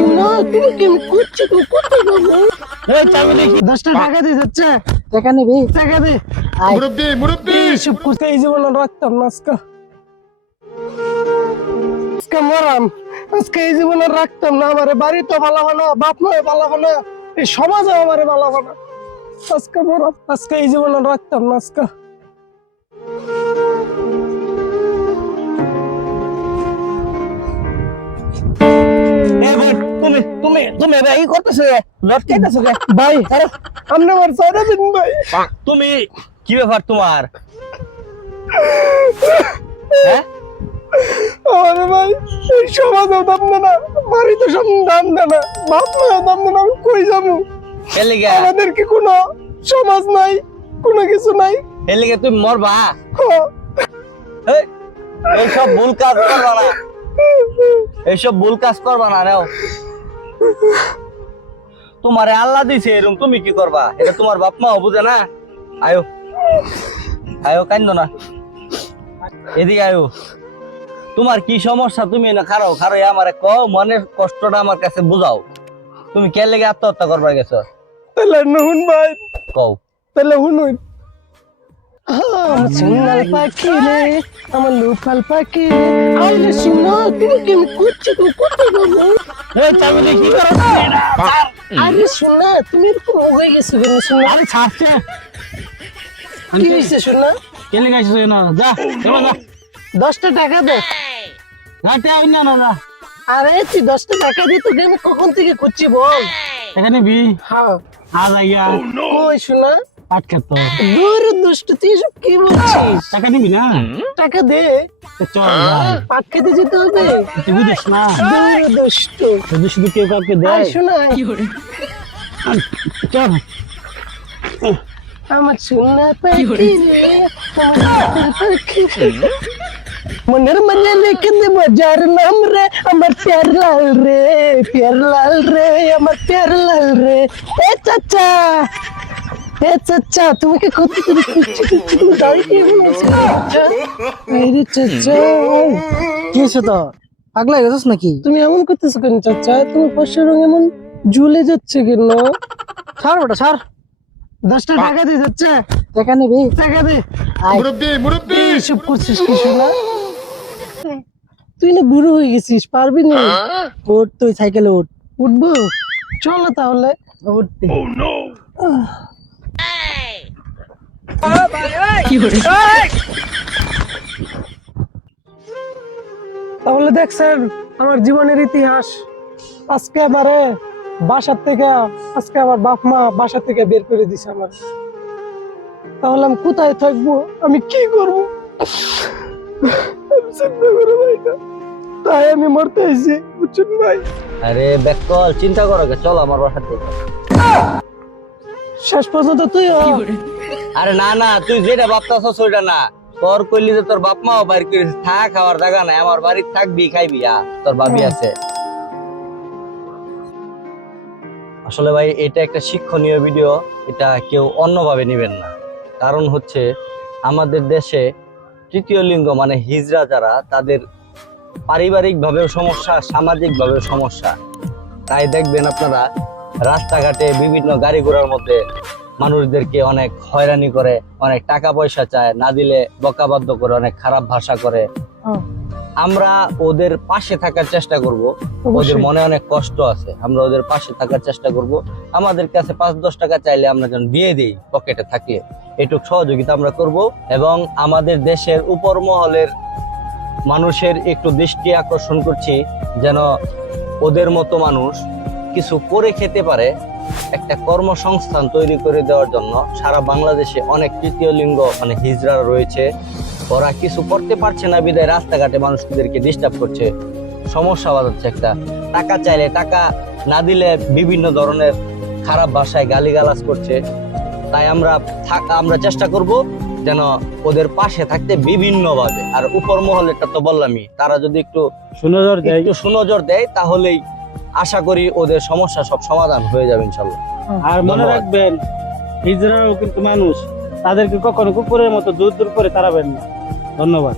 সোনা তোমাকে আমি করছি তো কোথায় যাব এই চাবি দেখি। দশটা টাকা দিয়ে যাচ্ছে। টাকা নিবি? টাকা দে মুরব্বি মুরব্বি। এইসব করতে এই জীবন রাখতাম না আজকে। আজকে মরাম। আজকে এই জীবন রাখতাম না আমার বাড়ি তো ভালো না বাপ মায় ভালো না এই সমাজে আমার ভালো না। আজকে মরাম আজকে এই জীবন রাখতাম না আজকে। তুমি তুমি এই করতেছো লটকাইতেছো কে ভাই আপনি আমার সাইডে দিন ভাই। তুমি কি ব্যাপার তোমার? হ্যাঁ? আরে ভাই এই সমাজেও দাম না বাড়িতে সব দাম না। বাপ মায়ের দাম না আমি কই যাব? আমাদের কি কোনো সমাজ নাই কোনো কিছু নাই? এলিগে তুমি মরবা? হ্যাঁ। এই, এইসব ভুল কাজ করবা না। এইসব ভুল কাজ করবা না রেও তোমারে আল্লাহ দিছে এরকম তুমি কি করবা? এটা তোমার বাপ মা বুঝে না? আয়ো। আয়ো কান্দ না। এদিকে আয়ো। তোমার কি সমস্যা? তুমি না খারাও খারাও আমারে কও মনের কষ্টটা আমার কাছে বুঝাও। তুমি কে লেগে আত্মহত্যা করবার গেছো? তাহলে নুন ভাই। কও। তাহলে হুনুন আমার সোনার পাখি রে আমার লোকাল পাখি। আইলে শোনো তুমি কি আমি করছি তো কোথায় যাব এই করো আরে শোনা তুমি এরকম হয়ে গেছো কেন? শোনা। আরে ছাড়ছে কি হয়েছে শোনা? কে লেগে না যা এবার যা। দশটা টাকা দে। ঘাটে আই না না আরে তুই দশটা টাকা দিয়ে তোকে আমি কখন থেকে করছি বল? এখানে বি। হ্যাঁ। আজ আইয়া কই শোনা? পাট খেত দূর দুষ্ট তুই সব কি বলছিস? টাকা নিবি না? টাকা দে। চল। পাট খেতে যেতে হবে। তুই বুঝিস না। দূর দুষ্ট। শুধু শুধু কেউ কাউকে আয় দেয় শোনা চল। আমার সোনা পাখি রে পাখি মনের মনে লিখে দে বাজার নাম রে আমার প্যার লাল রে প্যার লাল রে আমার প্যার লাল রে। এ চাচা চাচা তোমাকে কত করে খুঁজছি? খুঁজছি তুমি চাচা আরে চাচা। কি তো পাগলা হয়ে গেছিস নাকি? তুমি এমন করতেছো কেন চাচা? তুমি পাশের রং এমন ঝুলে যাচ্ছে কেন? ছাড় বেটা ছাড়। দশটা টাকা দিয়ে যাচ্ছে। টাকা নিবি? টাকা দে। মুরব্বি মুরব্বি। এসব করছিস কি শোনা তুই না বুড়ো হয়ে গেছিস পারবি না? ওঠ তুই সাইকেলে ওঠ। উঠবো? চলো তাহলে। উঠতে। তাহলে দেখ স্যার আমার জীবনের ইতিহাস। আজকে আমারে বাসার থেকে আজকে আমার বাপ মা বাসা থেকে বের করে দিছে আমার। তাহলে আমি কোথায় থাকব? আমি কি করব? চিন্তা করে ভাই তাই আমি মরতে আইছি বুঝছেন ভাই? আরে ব্যাকল চিন্তা করো কে চল আমার বাসাতে শেষ পর্যন্ত তুই আরে না না তুই যেটা ভাবতাছস ওইটা না। তোর কইলি যে তোর বাপ মাও বাইর করিস থাক খাওয়ার জায়গা নাই। আমার বাড়ি থাকবি খাইবি আ তোর বাবি আছে। আসলে ভাই এটা একটা শিক্ষণীয় ভিডিও এটা কেউ অন্যভাবে নেবেন না। কারণ হচ্ছে আমাদের দেশে তৃতীয় লিঙ্গ মানে হিজড়া যারা তাদের পারিবারিক ভাবেও সমস্যা সামাজিক ভাবেও সমস্যা। তাই দেখবেন আপনারা রাস্তাঘাটে বিভিন্ন গাড়ি ঘোড়ার মধ্যে মানুষদেরকে অনেক হয়রানি করে অনেক টাকা পয়সা চায় না দিলে বকাবাদ্য করে অনেক খারাপ ভাষা করে। আমরা ওদের পাশে থাকার চেষ্টা করব। ওদের মনে অনেক কষ্ট আছে। আমরা ওদের পাশে থাকার চেষ্টা করব। আমাদের কাছে পাঁচ দশ টাকা চাইলে আমরা যেন দিয়ে দিই পকেটে থাকলে। এটুক সহযোগিতা আমরা করব এবং আমাদের দেশের উপর মহলের মানুষের একটু দৃষ্টি আকর্ষণ করছি যেন ওদের মতো মানুষ কিছু করে খেতে পারে। একটা কর্মসংস্থান তৈরি করে দেওয়ার জন্য সারা বাংলাদেশে অনেক তৃতীয় লিঙ্গ মানে হিজড়া রয়েছে। ওরা কিছু করতে পারছে না বিদায় রাস্তাঘাটে মানুষদেরকে ডিস্টার্ব করছে। সমস্যা বাজাচ্ছে একটা। টাকা চাইলে টাকা না দিলে বিভিন্ন ধরনের খারাপ ভাষায় গালিগালাজ করছে। তাই আমরা থাকা আমরা চেষ্টা করব যেন ওদের পাশে থাকতে বিভিন্ন ভাবে আর উপর মহলেরটা তো বললামই তারা যদি একটু সুনজর দেয়। একটু সুনজর দেয় তাহলেই আশা করি ওদের সমস্যা সব সমাধান হয়ে যাবে ইনশাল্লাহ। আর মনে রাখবেন হিজরাও কিন্তু মানুষ তাদেরকে কখনো কুকুরের মতো দূর দূর করে তাড়াবেন না। ধন্যবাদ।